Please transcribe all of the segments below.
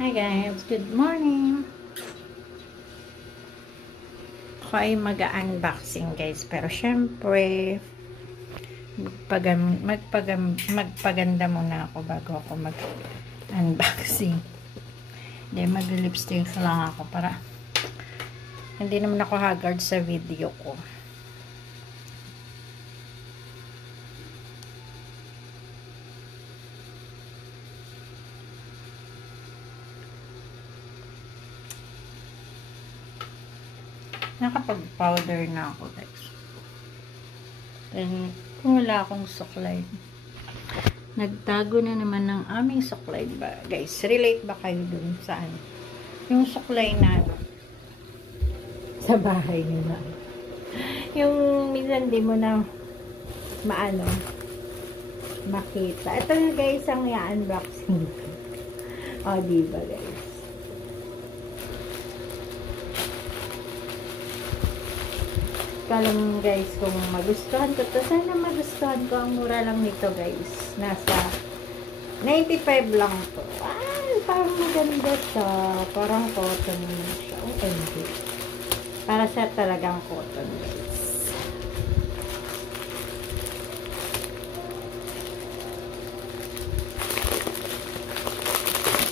Hi guys, good morning. Ako ay mag-unboxing guys, pero syempre magpaganda muna ako bago ako mag-unboxing. Hindi, mag-lipstick lang ako para hindi naman ako haggard sa video ko. Nakapag-powder na ako guys. Then, kung wala akong suklay, nagtago na naman ng aming suklay ba guys. Relate ba kayo dun saan? Yung suklay na sa bahay nila. Yung minsan di mo na makita. Ito guys ang i-unboxing. O, diba guys? Kalam guys kung magustuhan ko to. Sana magustuhan ko. Ang mura lang nito guys. Nasa 95 lang to. Ay, parang maganda siya. Parang cotton siya. OMG. Para siya talagang cotton guys.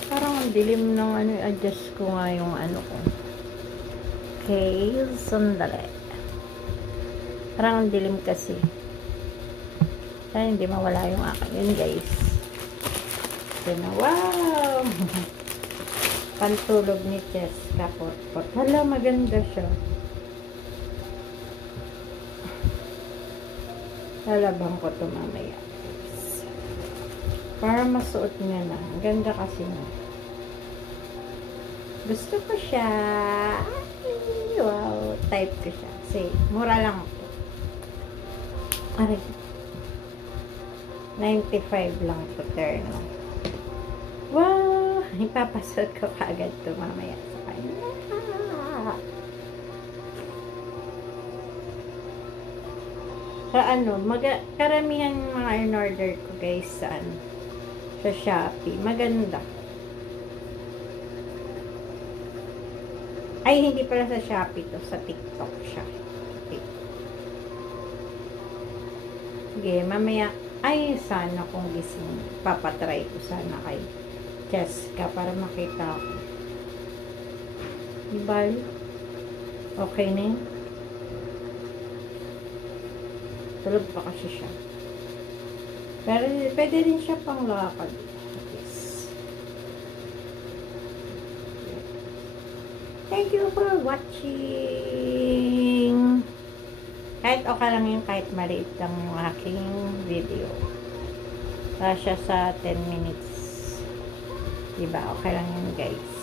Parang ang dilim ng adjust ko nga yung ko. Okay, sandali. Parang ang dilim kasi. Kaya hindi mawala yung akin. Yun guys. Yun na. Wow! Pantulog ni Cheska. Pot. Hala, maganda siya. Lalabang ko ito mamaya. Para masuot niya na. Ang ganda kasi na. Gusto ko siya. Ay, wow. Type ko siya. Kasi mura lang ito. Aray. 95 lang po terno. Wow! Ipapasot ko kaagad ito mamaya sa kanya. Sa karamihan mga in-order ko guys sa Shopee. Maganda. Ay, hindi pala sa Shopee to. Sa TikTok siya. Sige, mamaya, ay, sana kung gising, papatry ko sana kay Cheska para makita ko. Diba? Okay na yun? Tulog pa kasi siya. Pero, pwede rin siya pang lakad. Yes. Thank you for watching. Kahit okay lang yung kahit maliit lang yung aking video. Para siya sa 10 minutes. Diba? Okay lang yun guys.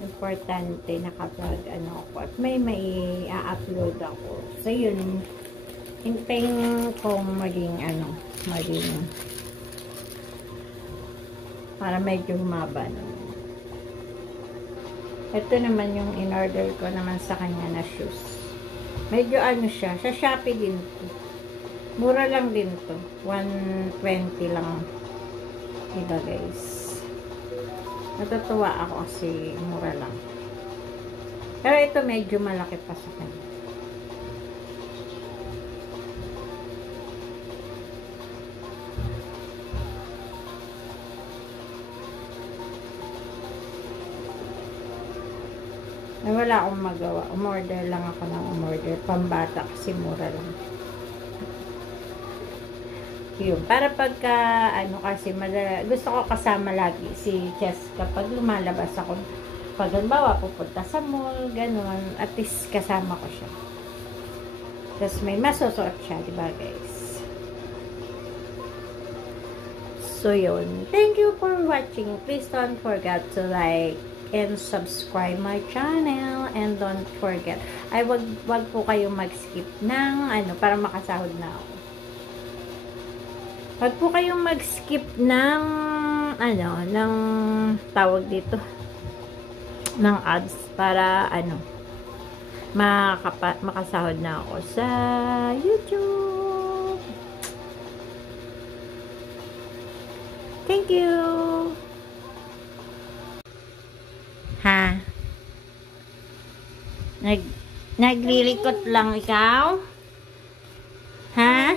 Importante nakapag ako. At may i-upload ako. So yun. Hintayin kong maging para medyo humaba naman. Ito naman yung in-order ko naman sa kanya na shoes. Medyo siya. Sa Shopee din to. Mura lang din to. 120 lang. Diba guys? Natutuwa ako kasi mura lang. Pero ito medyo malaki pa sa kanya. Wala akong magawa. Umorder lang ako ng umorder. Pambata kasi mura lang. Yun. Para pagka, kasi, gusto ko kasama lagi si Cheska kapag lumalabas ako. Pag halimbawa, pupunta sa mall, ganun. At least kasama ko siya. Tapos may masusuot siya, diba guys? So yun. Thank you for watching. Please don't forget to like and subscribe my channel, and don't forget, ay wag po kayong mag-skip ng para makasahod na ako. Wag po kayong mag-skip ng ng tawag dito ng ads para makasahod na ako sa YouTube. Thank you. Ha? Naglilikot lang ikaw? Ha?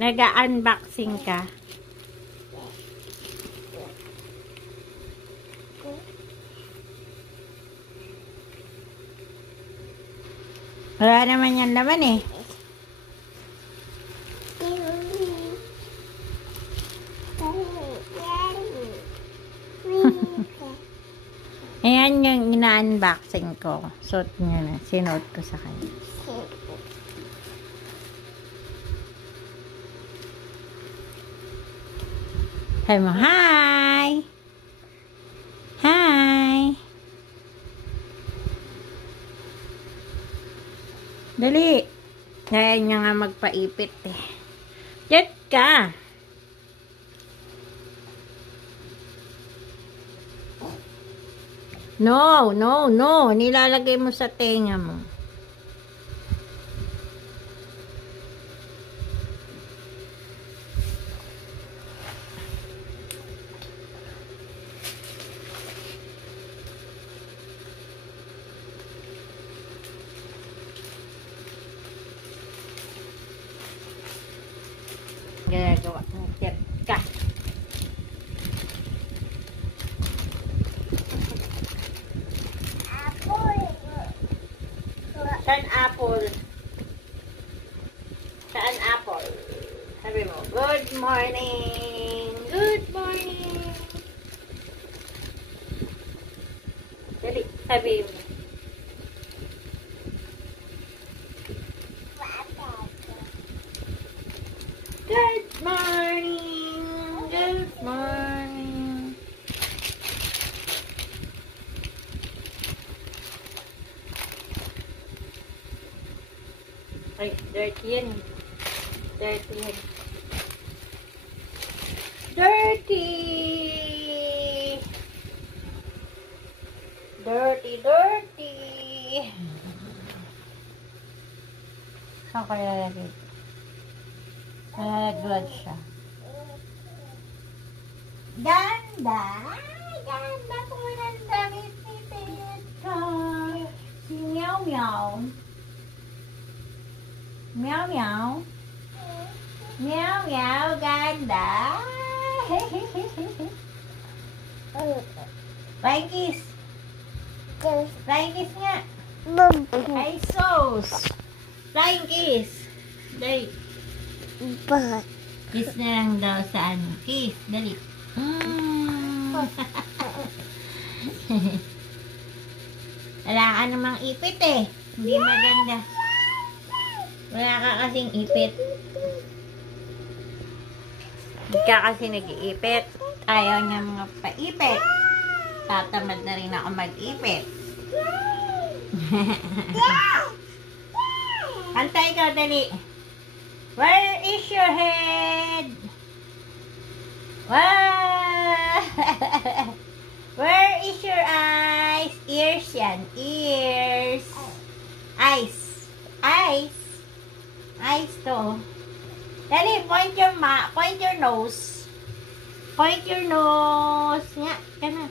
Nag-unboxing ka? Wala naman yan laman eh. Ayan yung ina-unboxing ko. Suot niya na. Sinuot ko sa kanya. Hi mo. Hi! Hi! Dali! Kaya niya nga magpaipit eh. Get ka! No, no, no. Nilalagay mo sa tenga mo. Gagawa ng tip ka. Saan apple? Saan apple? Sabi mo, good morning! Good morning! Dali, sabi mo. Good morning! Good morning! Ay, dirty yan. Dirty yan. Dirty! Dirty, dirty! Saan ko nilalagay? Nalaglag siya. Ganda! Ganda po ng damit ni Petra. Si Meow Meow. Meow Meow. Meow Meow, ganda. Flying kiss. Flying kiss nga. Ay, sauce. Flying kiss. Dali. Kiss na lang daw sa ano. Kiss. Dali. Wala ka namang ipit eh. Hindi maganda. Wala ka kasing ipit. Hindi ka kasi nag-iipit. Ayaw niya mga paipit. Tatamad na rin ako mag-ipit. Kanta ikaw, dali. Where is your head? Where is your eyes? Ears yan. Ears. Eyes. Eyes. Eyes to. Dali, point your nose. Point your nose. Nga, kana.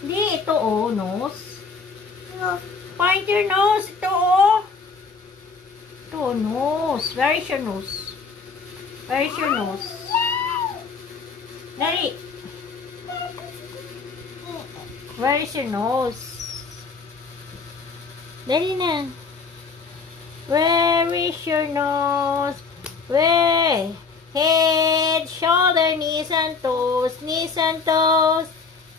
Hindi, ito oh, nose. Point your nose. Ito oh. Ito, nose. Where is your nose? Where is your nose? Dali. Where is your nose? Dali na. Where is your nose? Where? Head, shoulder, knees and toes. Knees and toes.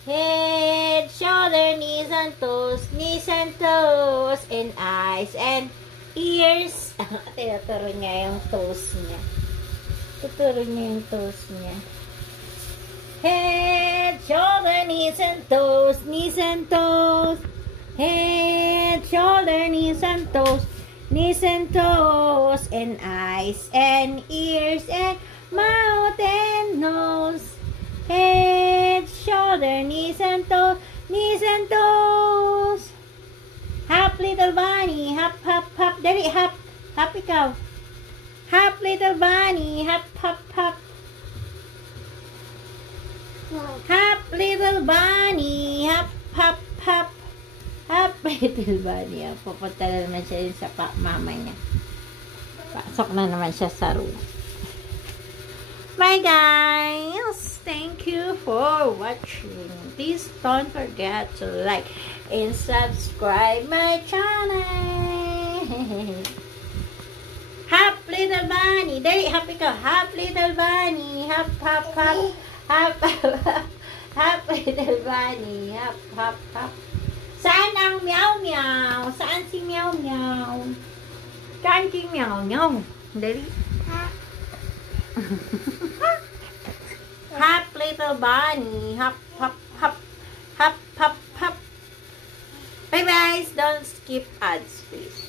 Head, shoulder, knees and toes. Knees and toes. And eyes and ears. Tinuturo niya yung toes niya. Tuturo niya yung toes niya. Head, shoulder, knees and toes. Knees and toes. Head, shoulder, knees and toes. Knees and toes. And eyes and ears and mouth and nose. Head, shoulder, knees and toes. Knees and toes. Hop, little bunny. Hop, hop, hop. Dali, hop. Hop ikaw. Hop, little bunny. Hop, hop, hop. Hop, little bunny. Hop, hop, hop. Hop, little bunny. Pupunta na naman siya sa mama niya. Pasok na naman siya sa room. Bye guys! Thank you for watching. Please don't forget to like and subscribe my channel. Hop, little bunny. Dali, happy ka. Hop, little bunny. Hop, hop, hop. Hop, hop, hop, little bunny. Hop, hop, hop. Saan ang meow meow? Saan si meow meow? Saan si meow meow? Dali. Hop, little bunny. Hop, hop, hop. Hop, hop, hop. Bye guys. Don't skip ads, please.